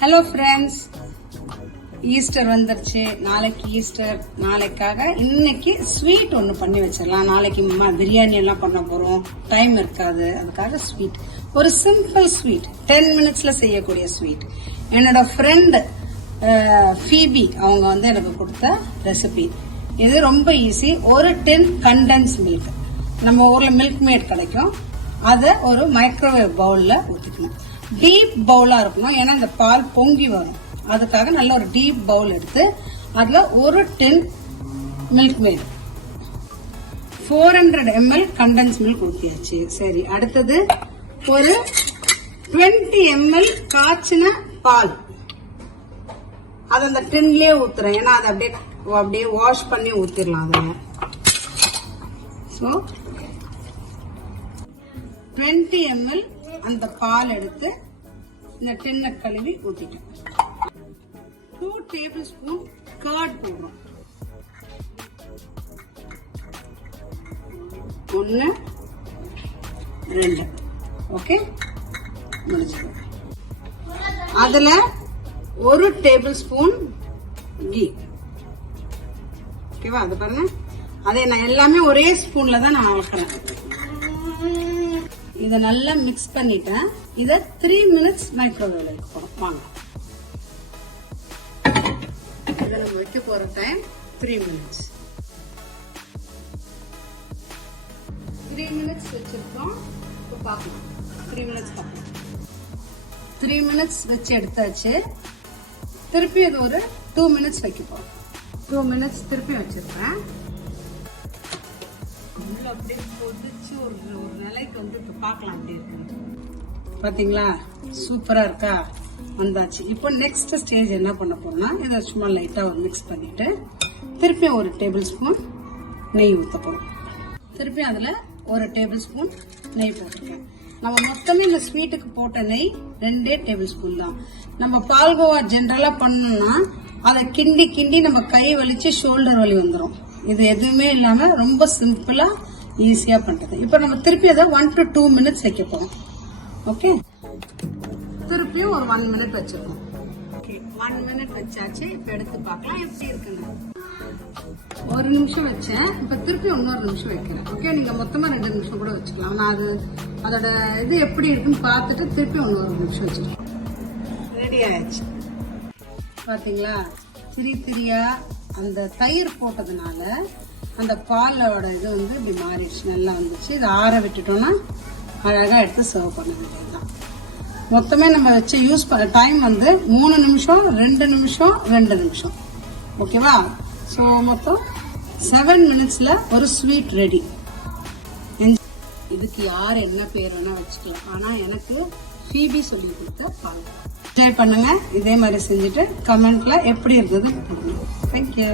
Hello friends, Easter வந்துருச்சு. நாளைக்கு Easter. நாளைக்காக இன்னைக்கு ஸ்வீட் ஒன்று பண்ணி வச்சிடலாம். நாளைக்கு பிரியாணி எல்லாம் பண்ண போறோம், டைம் இருக்காது. அதுக்காக ஸ்வீட், ஒரு சிம்பிள் ஸ்வீட், 10 மினிட்ஸ்ல செய்யக்கூடிய ஸ்வீட். என்னோட ஃப்ரெண்ட் ஃபீபி அவங்க வந்து எனக்கு கொடுத்த ரெசிபி. இது ரொம்ப ஈஸி. ஒரு 10 கண்டென்ஸ் மில்க், நம்ம ஊர்ல மில்க் மேட் கிடைக்கும், அதை ஒரு மைக்ரோவேவ் பவுல்ல ஊற்றிக்கணும். டீப் பவுலா இருக்கணும், ஏன்னா இந்த பால் பொங்கி வரும். அதுக்காக நல்ல ஒரு டீப் பவுல் எடுத்து அதுல ஒரு 10 milk mat, 400 ml condense milk ஊற்றியாச்சு. சரி, அடுத்தது ஒரு 20 ml காய்ச்சின பால், அது அந்த டின்லயே ஊத்துறேன், ஏன்னா அதை அப்படியே வாஷ் பண்ணி ஊத்திடலாம். அதுல ஸோ 20 ml அந்த பால் எடுத்து இந்த டின்ன கழுவி ஊத்திட்டேன். 2 டேபிள்ஸ்பூன் கர்ட் போடுறோம். 1 2, ஓகே, முடிச்சு. அதுல 1 டேபிள்ஸ்பூன் கீ, ஓகேவா? அது பாருங்க, அதே நான் எல்லாமே ஒரே ஸ்பூன்ல தான் நான் அளக்கிறேன். இதை நல்லா மிக்ஸ் பண்ணிட்டேன். இதை 3 மினிட்ஸ் மைக்ரோவேவ்ல வைக்க போறோம். வாங்க, இதை நம்ம வைக்க போற டைம் 3 மினிட்ஸ். 3 மினிட்ஸ் வச்சிருக்கோம். இப்போ பார்க்கலாம். 3 மினிட்ஸ் பார்க்கலாம். 3 மினிட்ஸ் வச்சு எடுத்தாச்சு. திருப்பி இது ஒரு 2 மினிட்ஸ் வைக்க போறோம். 2 மினிட்ஸ் திருப்பி வச்சிருக்கேன். அப்படியே கொதிச்சு ஒரு நிலைக்கு வந்து இப்ப பார்க்கலாம். அப்படி இருக்கு, பாத்தீங்களா? சூப்பரா இருக்கா? வந்தாச்சு. இப்போ நெக்ஸ்ட் ஸ்டேஜ் என்ன பண்ண போறோம்னா, இதை சும்மா லைட்டா ஒரு மிக்ஸ் பண்ணிட்டு திருப்பி ஒரு டேபிள் ஸ்பூன் நெய் ஊத்த போறோம். திருப்பி அதுல ஒரு டேபிள் ஸ்பூன் நெய் போட்டிருக்கேன். நம்ம மொத்தமே இந்த ஸ்வீட்டுக்கு போட்ட நெய் 2 டேபிள் ஸ்பூன் தான். நம்ம பால்கோவா ஜென்ரலா பண்ணோம்னா அதை கிண்டி கிண்டி நம்ம கை வலிச்சு ஷோல்டர் வலி வந்துடும். இது எதுவுமே இல்லாம ரொம்ப சிம்பிளா ஈஸியா பண்றது. இப்ப நம்ம திருப்பி அதை 1 to 2 மினிட்ஸ் வைக்க போறோம். ஓகே, திருப்பியும் ஒரு 1 மினிட் வச்சிருக்கோம். ஓகே, 1 மினிட் வச்சாச்சு. இப்ப எடுத்து பார்க்கலாம் எப்படி இருக்குன்னு. 1 நிமிஷம் வச்சேன். இப்ப திருப்பி இன்னொரு நிமிஷம் வைக்கிறேன். ஓகே, நீங்க மொத்தமா 2 நிமிஷம் கூட வச்சுக்கலாம். நான் அதோட இது எப்படி இருக்குன்னு பார்த்துட்டு திருப்பி இன்னொரு நிமிஷம் வச்சிருக்கேன். ரெடி ஆயிடுச்சு. பாத்தீங்களா? திரியா அந்த தயிர் போட்டதுனால அந்த பாலோட இது வந்து இப்படி மாறிடுச்சு, நல்லா வந்துச்சு. இதை ஆற விட்டுட்டோம்னா அழகா எடுத்து சர்வ் பண்ண வேண்டியதுதான். மொத்தமே நம்ம வச்சு யூஸ் பண்ண டைம் வந்து 3 நிமிஷம், 2 நிமிஷம், 2 நிமிஷம். ஓகேவா? ஸோ மொத்தம் 7 மினிட்ஸ்ல ஒரு ஸ்வீட் ரெடி. இதுக்கு யார் என்ன பேர் வேணா வச்சுக்கலாம், ஆனா எனக்கு ஃபீபி சொல்லி கொடுத்த பால். ட்ரை பண்ணுங்க, இதே மாதிரி செஞ்சுட்டு கமெண்ட்ல எப்படி இருந்தது. தேங்க்யூ.